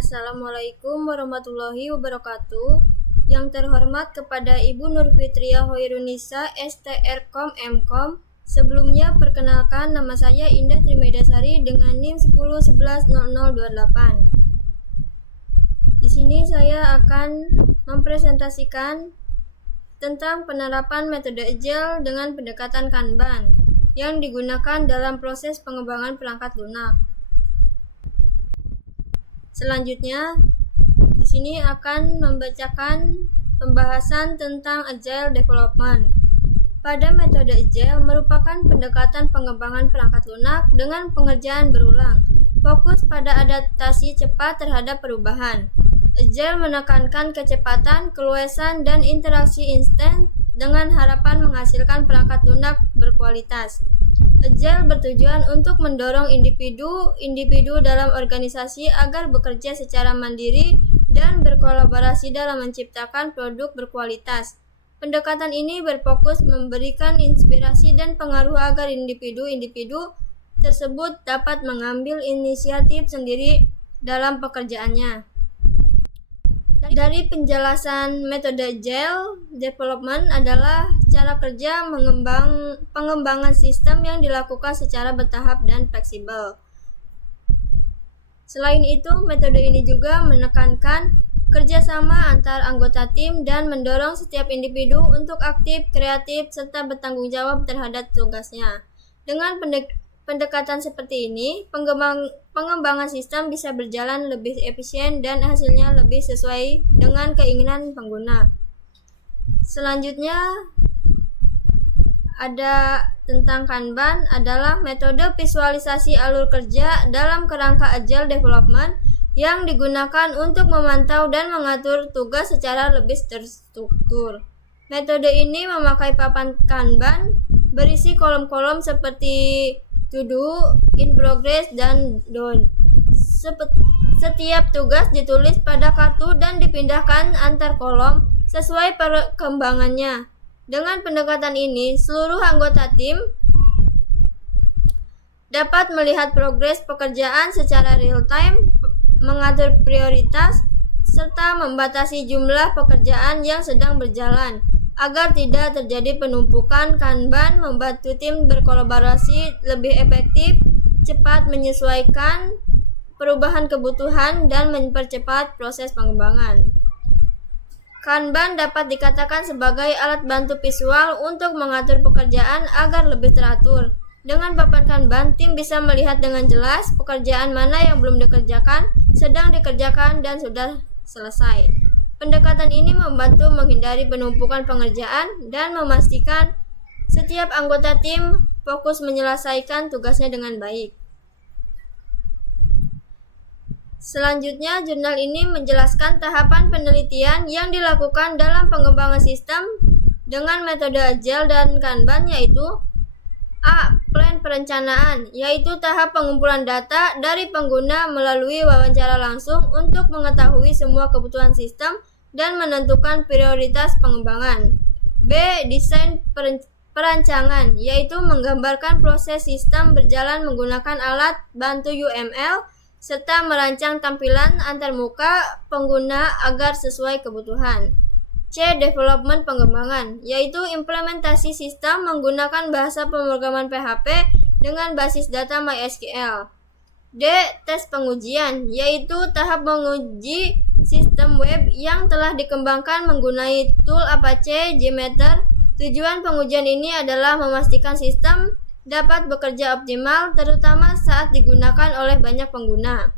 Assalamualaikum warahmatullahi wabarakatuh. Yang terhormat kepada Ibu Nurfitria Hoirunisa, STRkom MKom. Sebelumnya perkenalkan, nama saya Indah Trimedasari dengan NIM 10110028. Di sini saya akan mempresentasikan tentang penerapan metode Agile dengan pendekatan Kanban yang digunakan dalam proses pengembangan perangkat lunak. Selanjutnya, di sini akan membacakan pembahasan tentang Agile Development. Pada metode Agile merupakan pendekatan pengembangan perangkat lunak dengan pengerjaan berulang, fokus pada adaptasi cepat terhadap perubahan. Agile menekankan kecepatan, keluasan, dan interaksi instan dengan harapan menghasilkan perangkat lunak berkualitas. Agile bertujuan untuk mendorong individu dalam organisasi agar bekerja secara mandiri dan berkolaborasi dalam menciptakan produk berkualitas. Pendekatan ini berfokus memberikan inspirasi dan pengaruh agar individu tersebut dapat mengambil inisiatif sendiri dalam pekerjaannya. Dari penjelasan metode Agile Development adalah cara kerja pengembangan sistem yang dilakukan secara bertahap dan fleksibel. Selain itu, metode ini juga menekankan kerjasama antar anggota tim dan mendorong setiap individu untuk aktif, kreatif, serta bertanggung jawab terhadap tugasnya. Dengan pendekatan seperti ini, pengembangan sistem bisa berjalan lebih efisien dan hasilnya lebih sesuai dengan keinginan pengguna. Selanjutnya ada tentang Kanban adalah metode visualisasi alur kerja dalam kerangka Agile Development yang digunakan untuk memantau dan mengatur tugas secara lebih terstruktur. Metode ini memakai papan Kanban berisi kolom-kolom seperti to do, in progress, dan done. Setiap tugas ditulis pada kartu dan dipindahkan antar kolom sesuai perkembangannya. Dengan pendekatan ini, seluruh anggota tim dapat melihat progres pekerjaan secara real time, mengatur prioritas, serta membatasi jumlah pekerjaan yang sedang berjalan. Agar tidak terjadi penumpukan, Kanban membantu tim berkolaborasi lebih efektif, cepat menyesuaikan perubahan kebutuhan, dan mempercepat proses pengembangan. Kanban dapat dikatakan sebagai alat bantu visual untuk mengatur pekerjaan agar lebih teratur. Dengan papan Kanban, tim bisa melihat dengan jelas pekerjaan mana yang belum dikerjakan, sedang dikerjakan, dan sudah selesai. Pendekatan ini membantu menghindari penumpukan pengerjaan dan memastikan setiap anggota tim fokus menyelesaikan tugasnya dengan baik. Selanjutnya, jurnal ini menjelaskan tahapan penelitian yang dilakukan dalam pengembangan sistem dengan metode Agile dan Kanban, yaitu A. Plan perencanaan, yaitu tahap pengumpulan data dari pengguna melalui wawancara langsung untuk mengetahui semua kebutuhan sistem dan menentukan prioritas pengembangan. B. Desain perancangan, yaitu menggambarkan proses sistem berjalan menggunakan alat bantu UML serta merancang tampilan antarmuka pengguna agar sesuai kebutuhan. C. Development pengembangan, yaitu implementasi sistem menggunakan bahasa pemrograman PHP dengan basis data MySQL. D. Tes pengujian, yaitu tahap menguji sistem web yang telah dikembangkan menggunakan tool Apache JMeter. Tujuan pengujian ini adalah memastikan sistem dapat bekerja optimal, terutama saat digunakan oleh banyak pengguna.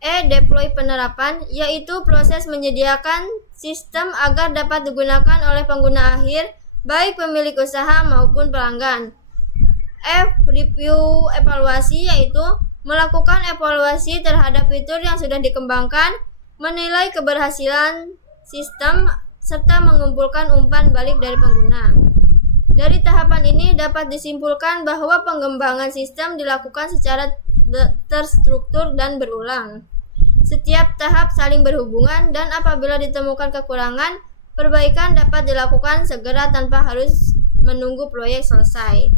E. Deploy penerapan, yaitu proses menyediakan sistem agar dapat digunakan oleh pengguna akhir, baik pemilik usaha maupun pelanggan. F. Review evaluasi, yaitu melakukan evaluasi terhadap fitur yang sudah dikembangkan, menilai keberhasilan sistem, serta mengumpulkan umpan balik dari pengguna. Dari tahapan ini dapat disimpulkan bahwa pengembangan sistem dilakukan secara terstruktur dan berulang. Setiap tahap saling berhubungan dan apabila ditemukan kekurangan, perbaikan dapat dilakukan segera tanpa harus menunggu proyek selesai.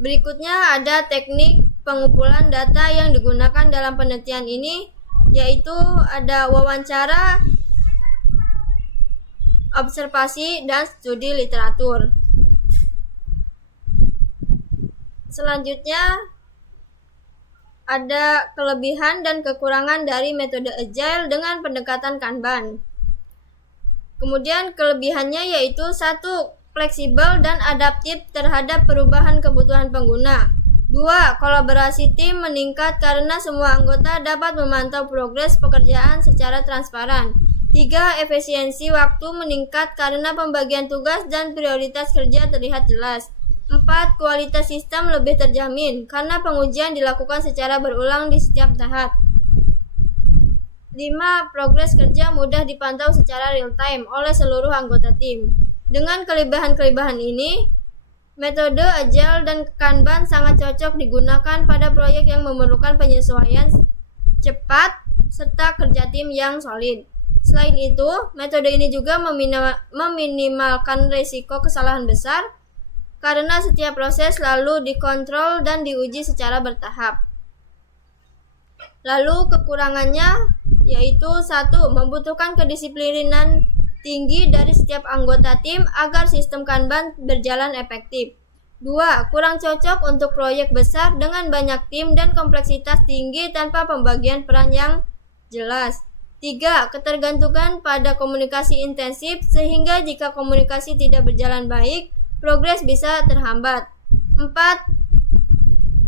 Berikutnya ada teknik pengumpulan data yang digunakan dalam penelitian ini, yaitu ada wawancara, observasi, dan studi literatur. Selanjutnya ada kelebihan dan kekurangan dari metode Agile dengan pendekatan Kanban. Kemudian kelebihannya yaitu 1. Fleksibel dan adaptif terhadap perubahan kebutuhan pengguna. 2. Kolaborasi tim meningkat karena semua anggota dapat memantau progres pekerjaan secara transparan. 3. Efisiensi waktu meningkat karena pembagian tugas dan prioritas kerja terlihat jelas. 4. Kualitas sistem lebih terjamin karena pengujian dilakukan secara berulang di setiap tahap. 5. Progres kerja mudah dipantau secara real time oleh seluruh anggota tim. Dengan kelebihan-kelebihan ini, metode Agile dan Kanban sangat cocok digunakan pada proyek yang memerlukan penyesuaian cepat serta kerja tim yang solid. Selain itu, metode ini juga meminimalkan risiko kesalahan besar karena setiap proses lalu dikontrol dan diuji secara bertahap. Lalu kekurangannya yaitu 1. Membutuhkan kedisiplinan tinggi dari setiap anggota tim agar sistem Kanban berjalan efektif. 2. Kurang cocok untuk proyek besar dengan banyak tim dan kompleksitas tinggi tanpa pembagian peran yang jelas. 3. Ketergantungan pada komunikasi intensif sehingga jika komunikasi tidak berjalan baik, progres bisa terhambat. 4.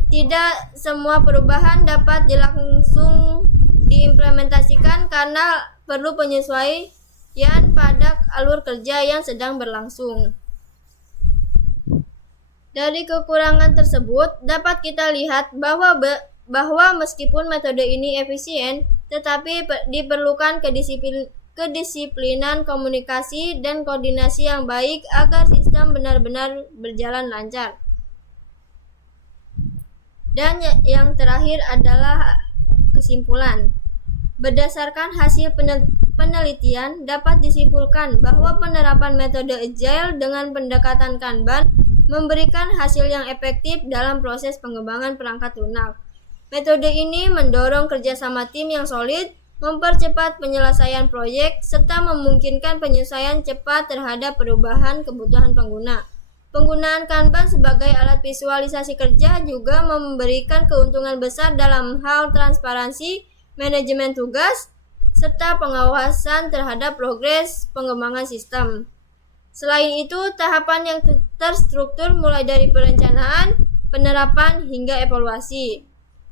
Tidak semua perubahan dapat langsung diimplementasikan karena perlu penyesuaian pada alur kerja yang sedang berlangsung. Dari kekurangan tersebut dapat kita lihat bahwa meskipun metode ini efisien, tetapi diperlukan kedisiplinan komunikasi dan koordinasi yang baik agar sistem benar-benar berjalan lancar. Dan yang terakhir adalah kesimpulan. Berdasarkan hasil penelitian, dapat disimpulkan bahwa penerapan metode Agile dengan pendekatan Kanban memberikan hasil yang efektif dalam proses pengembangan perangkat lunak. Metode ini mendorong kerjasama tim yang solid, mempercepat penyelesaian proyek, serta memungkinkan penyesuaian cepat terhadap perubahan kebutuhan pengguna. Penggunaan Kanban sebagai alat visualisasi kerja juga memberikan keuntungan besar dalam hal transparansi, manajemen tugas, serta pengawasan terhadap progres pengembangan sistem. Selain itu, tahapan yang terstruktur mulai dari perencanaan, penerapan, hingga evaluasi,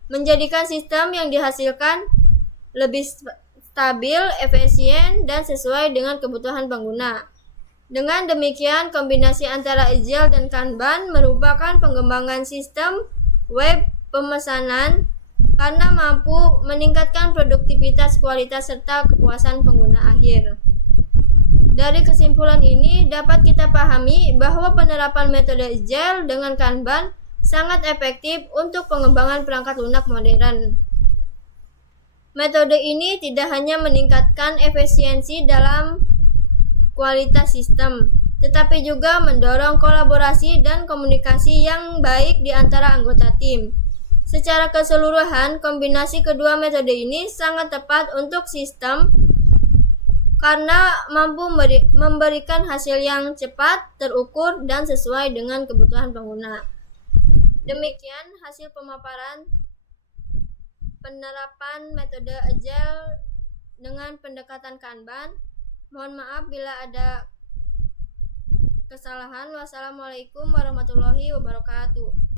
menjadikan sistem yang dihasilkan lebih stabil, efisien, dan sesuai dengan kebutuhan pengguna. Dengan demikian, kombinasi antara Agile dan Kanban merupakan pengembangan sistem web pemesanan karena mampu meningkatkan produktivitas, kualitas, serta kepuasan pengguna akhir. Dari kesimpulan ini dapat kita pahami bahwa penerapan metode Agile dengan Kanban sangat efektif untuk pengembangan perangkat lunak modern. Metode ini tidak hanya meningkatkan efisiensi dalam kualitas sistem, tetapi juga mendorong kolaborasi dan komunikasi yang baik di antara anggota tim. Secara keseluruhan, kombinasi kedua metode ini sangat tepat untuk sistem karena mampu memberikan hasil yang cepat, terukur, dan sesuai dengan kebutuhan pengguna. Demikian hasil pemaparan penerapan metode Agile dengan pendekatan Kanban. Mohon maaf bila ada kesalahan. Wassalamualaikum warahmatullahi wabarakatuh.